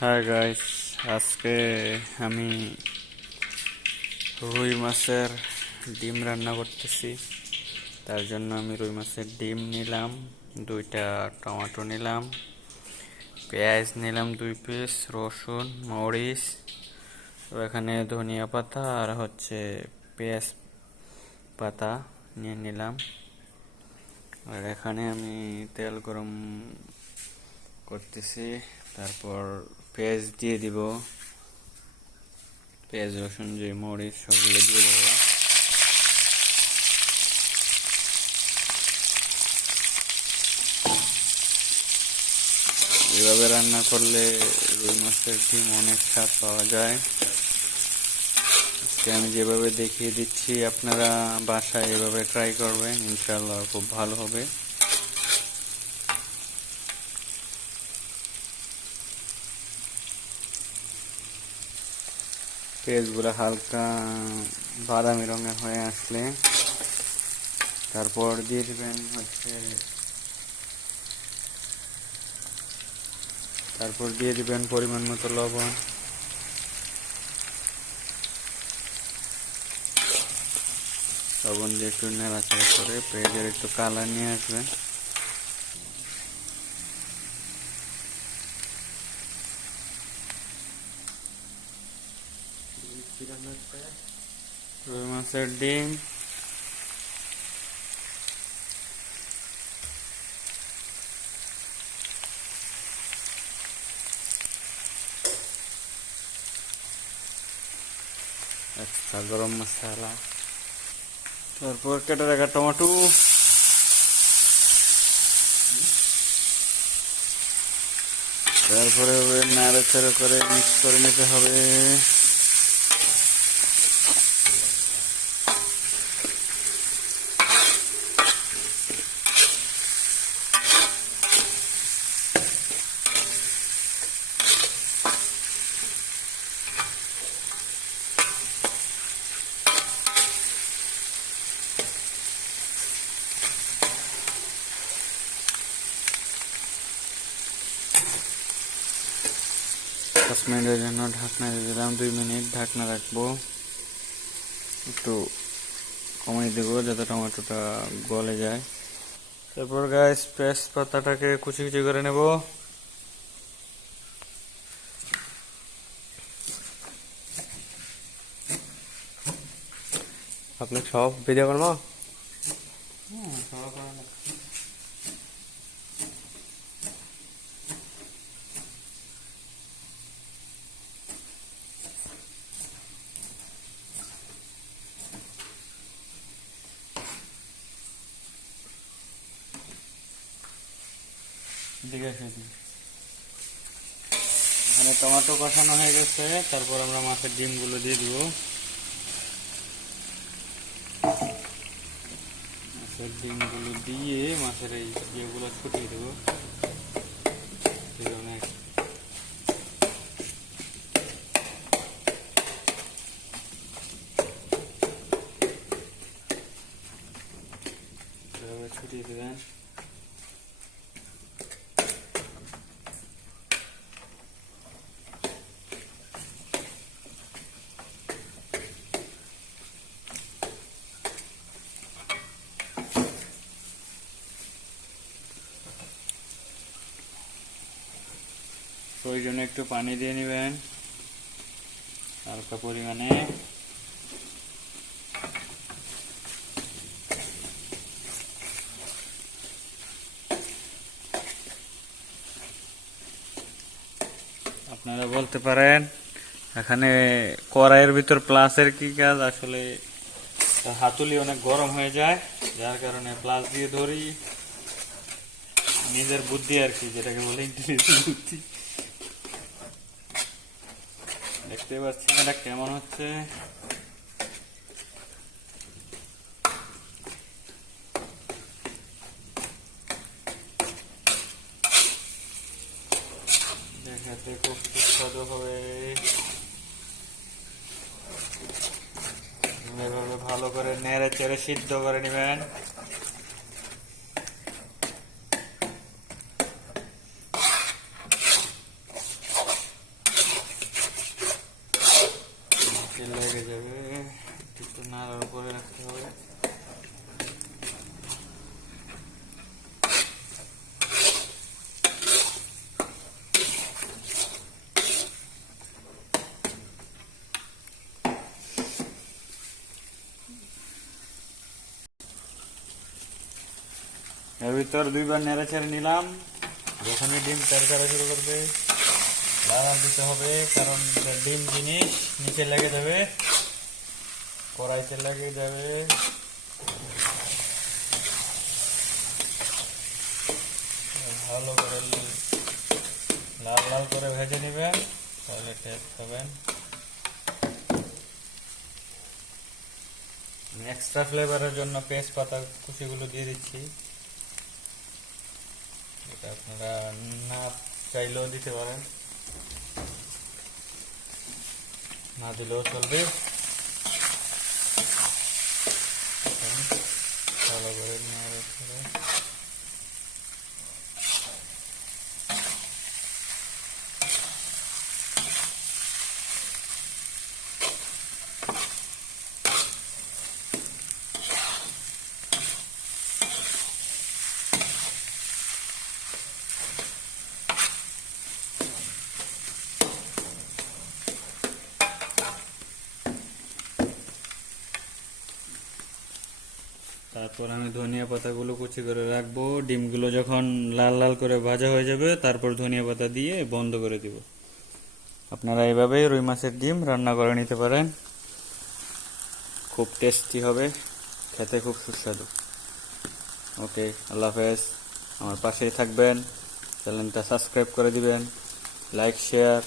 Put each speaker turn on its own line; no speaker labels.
Hi guys আজকে আমি রুই মাছের ডিম রান্না করতেছি। তার জন্য আমি রুই মাছের ডিম নিলাম, দুইটা টমেটো নিলাম, পেঁয়াজ নিলাম দুই পিস, রসুন, মরিচ, এখানে ধনিয়া পাতা আর হচ্ছে পেঁয়াজ পাতা নিয়ে নিলাম। আর এখানে আমি তেল গরম করতেছি, তারপর পেঁয়াজ দিয়ে দিব। পেঁয়াজ, রসুন, যে মরিচ, সবগুলো দিয়ে দেবো। এভাবে রান্না করলে রুই মাছের ডিম অনেক স্বাদ পাওয়া যায়। আজকে আমি যেভাবে দেখিয়ে দিচ্ছি, আপনারা বাসায় এভাবে ট্রাই করবেন ইনশাল্লাহ খুব ভালো হবে। পেঁয়াজগুলো হালকা বাদামি রঙের হয়ে আসলে। তারপর দিয়ে দিবেন হচ্ছে, তারপর দিয়ে দিবেন পরিমাণ মতো লবণ। লবণ দিয়ে একটু নেড়াচাড়া করে পেঁয়াজের একটু কালার নিয়ে আসবেন। রুই মাছের ডিম একটা গরম মশলা তারপর কেটে রাখা টমেটো তারপরে নাড়াচাড়া করে মিক্স করে নিতে হবে পাঁচ মিনিটের জন্য ঢাকনা দিয়ে দিলাম দুই মিনিট ঢাকনা রাখব। একটু কমিয়ে দেবো যাতে টমেটোটা গলে যায়। তারপর গাছ পেঁয়াজ পাতাটাকে কুচি কুচি করে নেব।
আপনি সব ভিডিও করব
আছে এখানে টমেটো কষানো হয়ে গেছে, তারপর আমরা মাছের ডিমগুলো দিয়ে দিব। মাছের ডিমগুলো দিয়ে মাছের এই ইয়েগুলো ছুটিয়ে দেবো। অনেক এভাবে ছুটিয়ে দেবেন প্রয়োজনে একটু পানি দিয়ে নেবেন। হালকা পরিমাণে। আপনারা বলতে পারেন, এখানে কড়াইয়ের ভিতর প্লাসের কি কাজ? আসলে হাতুলি অনেক গরম হয়ে যায়, যার কারণে প্লাস দিয়ে ধরি। নিজের বুদ্ধি আর কি, যেটাকে বলে ইন্টেলিজেন্ট বুদ্ধি। দেখতে পাচ্ছেন এটা কেমন হচ্ছে? দেখাতে খুব সুস্বাদু হবে। এভাবে ভালো করে নেড়ে চেড়ে সিদ্ধ করে নেবেন। নিচে লেগে যাবে একটু নাড়ার উপরে রাখতে হবে এর ভিতর দুইবার নেড়ে ছেড়ে নিলাম যখনই ডিম তরকারি শুরু করবে লাড়া দিতে হবে, কারণ ডিম জিনিস, নিচে লেগে যাবে, কড়াইতে লেগে যাবে। ভালো করে লাল লাল করে ভেজে নেবেন, তাহলে টেস্ট পাবেন। এক্সট্রা ফ্লেভারের জন্য পেস্ট পাতা কুচিগুলো দিয়ে দিচ্ছি। এটা আপনারা না চাইলেও দিতে পারেন। నాది లో చల్రీ তারপর আমি ধনিয়া পাতাগুলো কুচি করে রাখব। ডিমগুলো যখন লাল লাল করে ভাজা হয়ে যাবে, তারপর ধনিয়া পাতা দিয়ে বন্ধ করে দিব। আপনারা এইভাবেই রুই মাছের ডিম রান্না করে নিতে পারেন। খুব টেস্টি হবে, খেতে খুব সুস্বাদু। ওকে, আল্লাহ হাফেজ। আমার পাশেই থাকবেন। চ্যানেলটা সাবস্ক্রাইব করে দিবেন। Like, share.